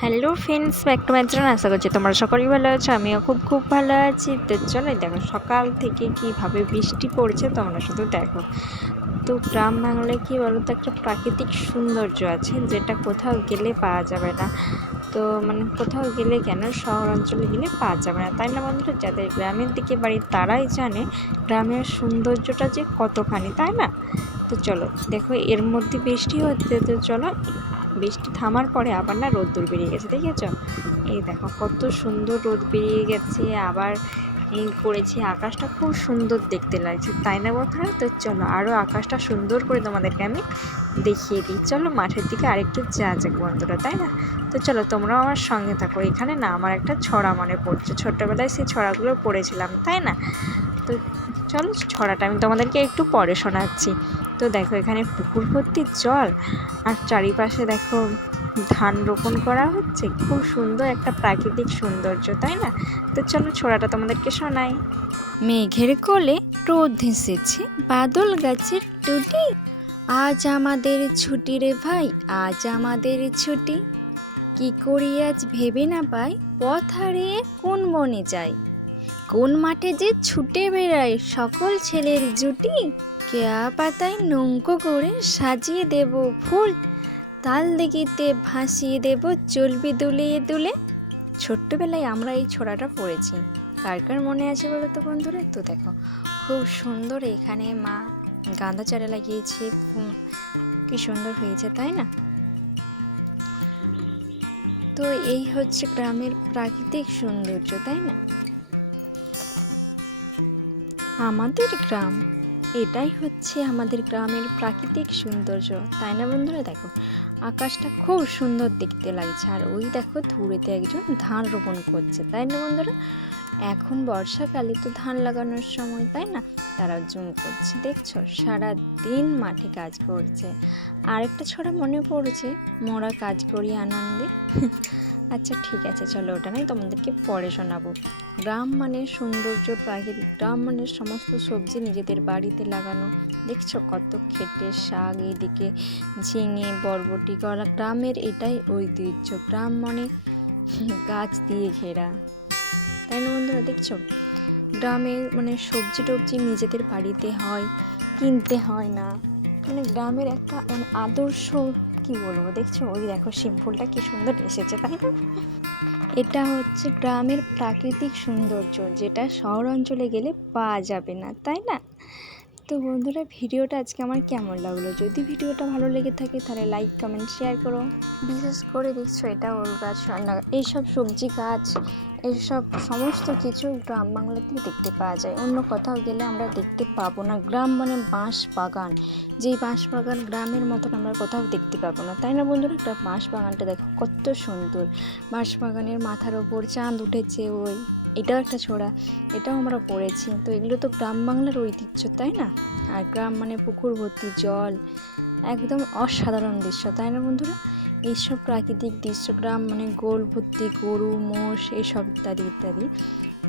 Hello friends, back to ম্যাচরন আশা করছি তোমরা সকলেই ভালো আছো, আমিও খুব খুব ভালো আছি। তো চলো দেখো, সকাল থেকে কীভাবে বৃষ্টি পড়ছে তোমরা শুধু দেখো। তো গ্রাম বাংলায় কী বলো তো একটা প্রাকৃতিক সৌন্দর্য আছে যেটা কোথাও গেলে পাওয়া যাবে না। তো মানে কোথাও গেলে কেন, শহর অঞ্চলে গেলে পাওয়া যাবে না। তাই না বন্ধুরা? যাদের গ্রামের দিকে বাড়ি, তারাই জানে গ্রামের সৌন্দর্যটা যে কতখানি, তাই না? তো চলো, দেখো এর মধ্যে বৃষ্টি হচ্ছে, তো চলো বৃষ্টি থামার পরে আবার না রোদ্দুর বেরিয়ে গেছে, দেখেছ? এই দেখো কত সুন্দর রোদ বেরিয়ে গেছে, আবার করেছি, আকাশটা খুব সুন্দর দেখতে লাগছে, তাই না বন্ধুরা তো চলো আরও আকাশটা সুন্দর করে তোমাদেরকে আমি দেখিয়ে দিই, চলো মাঠের দিকে আরেকটু যা যাক বন্ধুরা, তাই না? তো চলো তোমরাও আমার সঙ্গে থাকো, এখানে না আমার একটা ছড়া মনে পড়ছে, ছোট্টবেলায় সেই ছড়াগুলো পড়েছিলাম, তাই না? তো চলো ছড়াটা আমি তোমাদেরকে একটু পরে শোনাচ্ছি। তো দেখো, এখানে পুকুর ভর্তি জল আর চারিপাশে দেখো ধান রোপণ করা হচ্ছে। খুব সুন্দর একটা প্রাকৃতিক সৌন্দর্য, তাই না? তো চলো ছোড়াটা তোমাদেরকে শোনাই। মেঘের কোলে রোদ হেসেছে বাদল গাছের টুটি। আজ আমাদের ছুটি রে ভাই, আজ আমাদের ছুটি। কি করি আজ ভেবে না পাই, পথ হারিয়ে কোন বনে যাই। কোন মাঠে যে ছুটে বেড়ায় সকল ছেলের জুটি। কেয়া পাতায় নৌকো করে সাজিয়ে দেব ফুল। তাল দিঘিতে ভাসিয়ে দেব চলবি দুলিয়ে দুলে। ছোট্টবেলায় আমরা এই ছোড়াটা পড়েছি। কার কার মনে আছে বলো তো বন্ধুরা? তো দেখো, খুব সুন্দর এখানে মা গাঁদা চারা লাগিয়েছে। কি সুন্দর হয়েছে, তাই না? তো এই হচ্ছে গ্রামের প্রাকৃতিক সৌন্দর্য, তাই না? আমাদের গ্রাম এটাই হচ্ছে আমাদের গ্রামের প্রাকৃতিক সৌন্দর্য। তাই না বন্ধুরা? দেখো, আকাশটা খুব সুন্দর দেখতে লাগছে। আর ওই দেখো ধুড়েতে একজন ধান রোপণ করছে, তাই না বন্ধুরা? এখন বর্ষাকালে তো ধান লাগানোর সময়, তাই না? তারা জুম করছে, দেখছ? সারা দিন মাঠে কাজ করছে। আরেকটা ছড়া মনে পড়ছে, মোরা কাজ করি আনন্দে। আচ্ছা ঠিক আছে, চলো ওটা নাই তোমাদেরকে পরে শোনাবো। গ্রাম মানে সৌন্দর্য প্রাকৃতিক গ্রাম মানে সমস্ত সবজি নিজেদের বাড়িতে লাগানো। দেখছ কত খেটে শাক, এইদিকে ঝিঙে, বরবটি করা। গ্রামের এটাই ঐতিহ্য, গ্রাম মানে গাছ দিয়ে ঘেরা। তাই না বন্ধুরা, দেখছ? গ্রামে মানে সবজি টবজি নিজেদের বাড়িতে হয়, কিনতে হয় না। মানে গ্রামের একটা মানে আদর্শ কি বলব? দেখছ? ওই দেখো সিম্পুলটা কি সুন্দর এসেছে, তাই না? এটা হচ্ছে গ্রামের প্রাকৃতিক সৌন্দর্য, যেটা শহর অঞ্চলে গেলে পাওয়া যাবে না, তাই না? তো বন্ধুরা, ভিডিওটা আজকে আমার কেমন লাগল? যদি ভিডিওটা ভালো লেগে থাকে, তাহলে লাইক কমেন্ট শেয়ার করো। বিশেষ করে দেখছ, এটা ওল গাছ, এইসব সবজি গাছ, এইসব সমস্ত কিছু গ্রাম বাংলাতেই দেখতে পাওয়া যায়। অন্য কোথাও গেলে আমরা দেখতে পাবো না। গ্রাম মানে বাঁশ বাগান। যেই বাঁশ বাগান গ্রামের মতন আমরা কোথাও দেখতে পাবো না। তাই না বন্ধুরা? একটা বাঁশ বাগানটা দেখো, কত সুন্দর। বাঁশ বাগানের মাথার ওপর চাঁদ উঠেছে, ওই। এটাও একটা ছোড়া, এটাও আমরা পড়েছি। তো এগুলো তো গ্রাম বাংলার ঐতিহ্য, তাই না? আর গ্রাম মানে পুকুর ভর্তি, জল, একদম অসাধারণ দৃশ্য, তাই না বন্ধুরা? এইসব প্রাকৃতিক দৃশ্য, গ্রাম মানে গোল ভর্তি, গরু, মোষ, এইসব ইত্যাদি ইত্যাদি।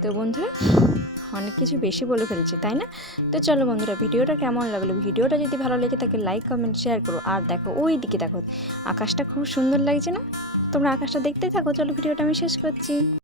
তো বন্ধুরা, অনেক কিছু বেশি বলে ফেলছি, তাই না? তো চলো বন্ধুরা, ভিডিওটা কেমন লাগল? ভিডিওটা যদি ভালো লেগে থাকে লাইক কমেন্ট শেয়ার করো। আর দেখো, ওই দিকে দেখো, আকাশটা খুব সুন্দর লাগছে না? তোমরা আকাশটা দেখতে থাকো। চলো, ভিডিওটা আমি শেষ করছি।